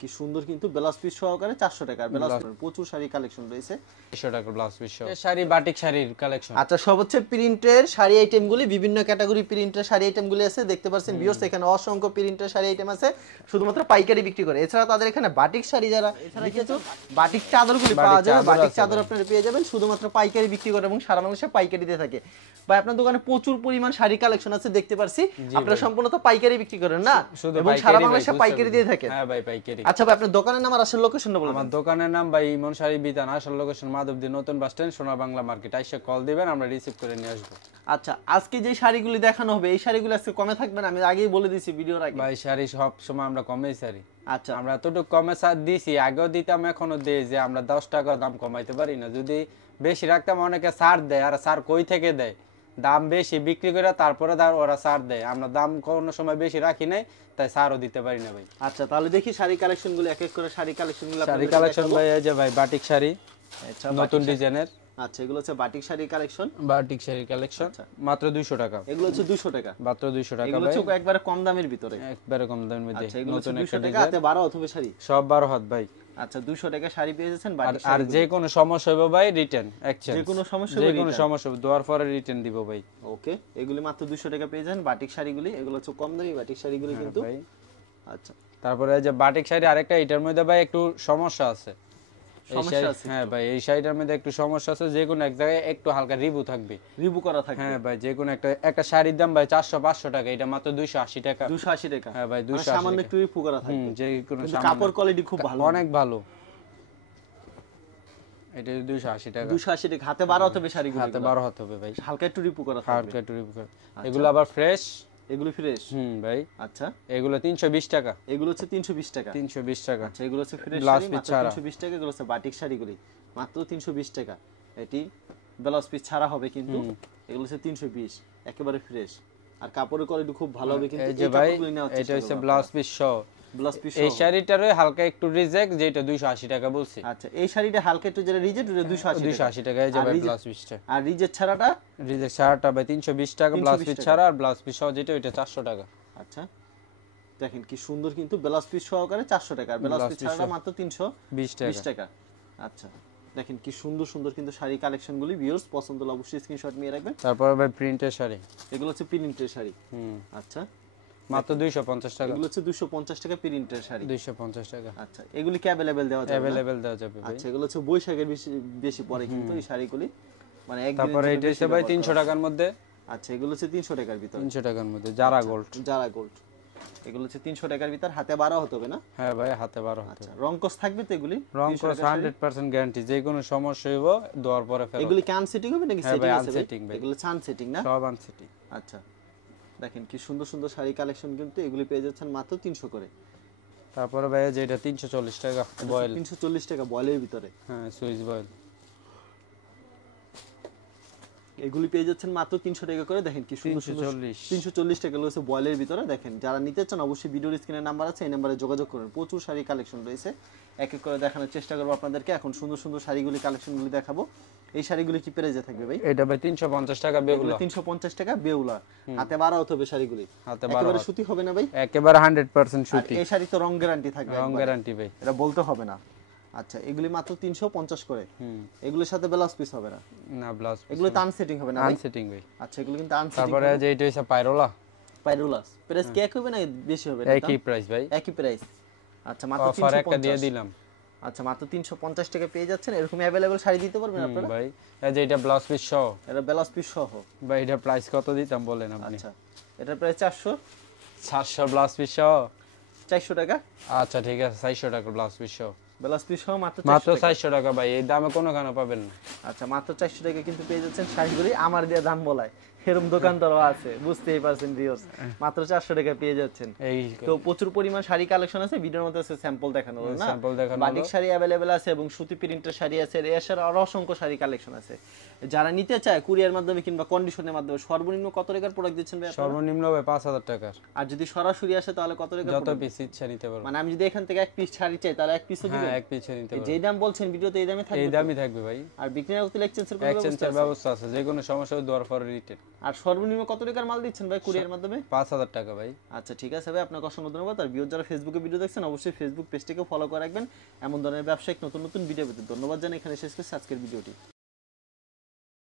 কি সুন্দর কিন্তু ব্লাউজ পিস সহকারে 400 টাকা। ব্লাউজ প্রচুর শাড়ি কালেকশন রয়েছে 200 টাকা ব্লাউজ পিস সহ শাড়ি বাটিক শাড়ির কালেকশন। আচ্ছা সব হচ্ছে প্রিন্টের শাড়ি আইটেমগুলি, বিভিন্ন ক্যাটাগরি প্রিন্টের শাড়ি আইটেমগুলি আছে দেখতে পাচ্ছেন ভিউয়ার্স। এখানে অসংখ্য প্রিন্টের শাড়ি আইটেম আছে, শুধুমাত্র পাইকারি বিক্রি করে। এছাড়া তাদের এখানে বাটিক শাড়ি যারা দেখেছো বাটিক চাদরগুলি পাওয়া যায়, বাটিক চাদর আপনারা পেয়ে যাবেন, শুধুমাত্র পাইকারি বিক্রি করে এবং সারা বাংলাদেশে পাইকারি দিয়ে থাকে। ভাই আপনার দোকানে প্রচুর পরিমাণ শাড়ি কালেকশন আছে দেখতে পাচ্ছি, আপনারা সম্পূর্ণ তো পাইকারি বিক্রি করেন না এবং সারা বাংলাদেশে পাইকারি দিয়ে থাকেন? হ্যাঁ ভাই পাইকারি। আচ্ছা ভাই আপনার দোকানের নাম আর আসল লোকেশনটা বলুন। আমার দোকানের নাম ভাই ইমন শাড়ি বিতান, আসল লোকেশন মাধবদী নতুন বাস স্ট্যান্ড সোনা বাংলা মার্কেট। আইসা কল দিবেন, আমরা রিসিভ করে নিয়ে আসবো। আচ্ছা আজকে যে শাড়িগুলি দেখানো হবে এই শাড়িগুলো আজকে কমে থাকবে না? আমি আগেই বলে দিয়েছি ভিডিওর আগে। ভাই শাড়ি সব সময় আমরা কমেই ছাড়ি। আচ্ছা আমরা এতটুকু কমে ছাড় দিছি, আগেও দিতাম এখনো দেই, যে আমরা 10 টাকা দাম কমাইতে পারি না। যদি বেশি রাখতাম অনেকে ছাড় দেয়, আর ছাড় কই থেকে দেয়? দাম বেশি বিক্রি করে তারপরে ওরা ছাড় দেয়। আমরা দাম কোনো সময় বেশি রাখি নাই, তাই ছাড়ও দিতে পারি না ভাই। আচ্ছা তাহলে দেখি শাড়ি কালেকশনগুলো এক এক করে। শাড়ি কালেকশনগুলো শাড়ি কালেকশন ভাই এই যে ভাই বাটিক শাড়ি, আচ্ছা নতুন ডিজাইনের। আচ্ছা এগুলো হচ্ছে বাটিক শাড়ি কালেকশন, বাটিক শাড়ির কালেকশন মাত্র 200 টাকা। এগুলো হচ্ছে 200 টাকা, মাত্র 200 টাকা এগুলো হচ্ছে একবারে কম দামের ভিতরে, একবারে কম দামের মধ্যে নতুন একটা টাকা হাতে 12 অথবা শাড়ি সব 12 হাত ভাই। আচ্ছা 200 টাকা শাড়ি পেয়ে যাচ্ছেন বাটিক। আর যে কোনো সমস্যা হবে ভাই রিটার্ন এক্সচেঞ্জ, যে কোনো সমস্যা যে কোনো সমস্যা দেওয়ার পরে রিটার্ন দিব ভাই। ওকে এগুলি মাত্র 200 টাকা পেয়ে যান বাটিক শাড়িগুলি, এগুলো হচ্ছে কম দামি বাটিক শাড়িগুলি কিন্তু। আচ্ছা তারপরে যে বাটিক শাড়ি আরেকটা, এটার মধ্যে ভাই একটু সমস্যা আছে। সমস্যা আছে? হ্যাঁ ভাই এই শাড়িটার মধ্যে একটু সমস্যা আছে, যে কোনো এক জায়গায় একটু হালকা রিভিউ থাকবে, রিভিউ করা থাকবে। হ্যাঁ ভাই যে কোনো একটা শাড়ির দাম ভাই 400-500 টাকা, এটা মাত্র 280 টাকা। 280 টাকা? হ্যাঁ ভাই 280 সামান্য একটু রিভিউ করা থাকবে, যে কোনো কাপড় কোয়ালিটি খুব ভালো, অনেক ভালো। এটা 280 টাকা। 280 টাকা হাতে 12 হবে শাড়িগুলো, হাতে 12 হাত হবে ভাই, হালকা একটু রিভিউ করা থাকবে, হালকা একটু রিভিউ করা। এগুলো আবার ফ্রেশ, এগুলো ফ্রেশ ভাই। আচ্ছা এগুলো 320 টাকা, এগুলো হচ্ছে 320 টাকা, 320 টাকা। আচ্ছা এগুলো হচ্ছে ফ্রেশ শাড়ি মাত্র 320 টাকা। এগুলো হচ্ছে বাটিক শাড়িগুলি মাত্র 320 টাকা। এটি ব্লাউজ পিস ছাড়া হবে কিন্তু, এগুলো হচ্ছে 320 একেবারে ফ্রেশ, আর কাপড়ের কোয়ালিটি খুব ভালো হবে কিন্তু। এই যে ভাই এটা হচ্ছে ব্লাউজ পিস সহ, ব্লাউজ পিস। এই শাড়িটারও হালকা একটু রিজেক্ট, যেটা 280 টাকা বলছি। আচ্ছা এই শাড়িটা হালকা একটু যেটা রিজেক্ট ওটা 280 টাকা। এই যে ভাই ব্লাউজ পিসটা, আর রিজেক্ট ছাড়াটা, রিজেক্ট ছাড়াটা ভাই 320 টাকা, ব্লাউজ পিস ছাড়া আর ব্লাউজ পিস সহ যেটা ওইটা 400 টাকা। আচ্ছা দেখেন কি সুন্দর কিন্তু ব্লাউজ পিস সহকারে 400 টাকা, আর ব্লাউজ পিস ছাড়াটা মাত্র 320 টাকা। আচ্ছা দেখেন কি সুন্দর সুন্দর কিন্তু শাড়ি কালেকশনগুলি ভিউয়ার্স, পছন্দ হলে অবশ্যই স্ক্রিনশট নিয়ে রাখবেন। তারপর ভাই প্রিন্টের শাড়ি, এগুলো হচ্ছে প্রিন্টের শাড়ি। আচ্ছা মাত্র 250 টাকা। এগুলো হচ্ছে 250 টাকা প্রিন্টের শাড়ি, 250 টাকা। আচ্ছা এগুলি কি अवेलेबल দেওয়া যাবে? अवेलेबल দেওয়া যাবে ভাই। আচ্ছা এগুলো হচ্ছে বৈশাখের বেশি পরে কিন্তু এই শাড়িগুলি, মানে একদিন। তারপরে এটা হচ্ছে ভাই 300 টাকার মধ্যে। আচ্ছা এগুলো হচ্ছে 300 টাকার ভিতর, 300 টাকার মধ্যে জারা গোল্ড, জারা গোল্ড। এগুলো হচ্ছে 300 টাকার ভিতর, হাতে 12 হতে হবে না? হ্যাঁ ভাই হাতে 12 হতে হবে। আচ্ছা রংকস থাকবে তো এগুলি? রংকস 100% গ্যারান্টি, যে কোনো সমস্যা হইব দেওয়ার পরে ফেরত। এগুলি কি আনসেটিং হবে নাকি সেটিং আছে? আনসেটিং ভাই, এগুলো চান সেটিং না? সব আনসেটিং। আচ্ছা দেখেন কি সুন্দর সুন্দর শাড়ি কালেকশন কিন্তু, এগুলি পেয়ে যাচ্ছেন মাত্র 300 করে। তারপরে ভাই যেটা 340 টাকা বয়েল, 340 টাকা বয়েলের ভিতরে, হ্যাঁ সুইস বয়েল, এগুলি পেয়ে যাচ্ছেন মাত্র 300 টাকা করে। দেখেন কি সুন্দর সুন্দর 340 টাকা রয়েছে বয়েলের ভিতরে। দেখেন যারা নিতে চান অবশ্যই ভিডিওর স্ক্রিনে নাম্বার আছে, এই নম্বরে যোগাযোগ করুন। প্রচুর শাড়ি কালেকশন রয়েছে, এক এক করে দেখানোর চেষ্টা করব আপনাদেরকে। এখন সুন্দর সুন্দর শাড়িগুলি কালেকশনগুলি দেখাবো। এই শাড়িগুলি কি প্রাইসে থাকবে ভাই? এটা ভাই 350 টাকা বেউলা, 350 টাকা বেউলা, হাতে 12 হতে হবে শাড়িগুলি, হাতে 12 একেবারে সুতি হবে না ভাই? একেবারে 100% সুতি। এই শাড়ি তো রং গ্যারান্টি থাকবে, রং গ্যারান্টি ভাই, এটা বলতে হবে না। আচ্ছা এগুলি মাত্র 350 করে, এগুলোর সাথে ব্লাউজ পিস হবে না? না ব্লাউজ পিস, এগুলো তো আনসেটিং হবে না ভাই? আনসেটিং ভাই। আচ্ছা এগুলো কিন্তু আনসেটিং। তারপরে যে এটা হচ্ছে পাইরোলা, পাইরোলাস প্রাইস কি এক হবে না বেশি হবে? একই প্রাইস ভাই, একই প্রাইস। আচ্ছা মাত্র 350 অফার একটা দিয়ে দিলাম। আচ্ছা মাত্র 350 টাকা পেয়ে যাচ্ছেন। এরকম अवेलेबल শাড়ি দিতে পারবেন আপনারা ভাই? এই যে এটা ব্লাউজ পিস সহ, এটা ব্লাউজ পিস সহ ভাই। এটা প্রাইস কত দিতাম বলেন আপনি? আচ্ছা এটা প্রাইস 400 ব্লাউজ পিস সহ 400 টাকা। আচ্ছা ঠিক আছে 400 টাকা ব্লাউজ পিস সহ, ব্লাউজ পিস সহ মাত্র 400 টাকা ভাই। এই দামে কোনোখানে পাবেন না। আচ্ছা মাত্র 400 টাকা কিন্তু পেয়ে যাচ্ছেন শাড়িগুলি। আমার দিয়ে দাম বলায় এরকম দোকানদারও আছে, বুঝতেই পারছেন ভিউয়ার্স, মাত্র 400 টাকা পেয়ে যাচ্ছেন। এই তো প্রচুর পরিমাণ শাড়ি কালেকশন আছে, ভিডিওর মধ্যে আছে স্যাম্পল দেখানো হলো না, স্যাম্পল দেখানো। বাটিক শাড়ি अवेलेबल আছে এবং সুতি প্রিন্টের শাড়ি আছে, এছাড়া আরো অসংখ্য শাড়ি কালেকশন আছে। যারা নিতে চায় কুরিয়ার মাধ্যমে কিংবা কন্ডিশনের মাধ্যমে সর্বনিম্ন কত টাকার প্রোডাক্ট দিচ্ছেন ভাই? সর্বনিম্ন ভাই 5000 টাকার। আর যদি সরাসরি আসে তাহলে কত টাকা? যত পিস ইচ্ছা নিতে পারবেন। মানে আমি যদি এখান থেকে এক পিস শাড়ি চাই তাহলে এক পিসও দিবেন? হ্যাঁ এক পিস নিতে পারবেন। যেই দাম বলছেন ভিডিওতে এই দামে থাকবে? এই দামই থাকবে ভাই। আর বিক্রির উত্তর এক্সচেঞ্জের ব্যবস্থা আছে, যে কোনো সমস্যা দেওয়ার পরে রিটার্ন। আর সর্বনিম্ন কত টাকার মাল দিচ্ছেন ভাই কুরিয়ার মাধ্যমে? 5,000 টাকা ভাই। আচ্ছা ঠিক আছে ভাই, আপনাকে অসংখ্য ধন্যবাদ। আর ভিউয়ার যারা ফেসবুকে ভিডিও দেখছেন অবশ্যই ফেসবুক পেজটিকে ফলো করে রাখবেন এমন ধরনের ব্যবসায়িক নতুন নতুন ভিডিও পেতে। ধন্যবাদ জানাই, এখানে শেষ করছি আজকের ভিডিওটি।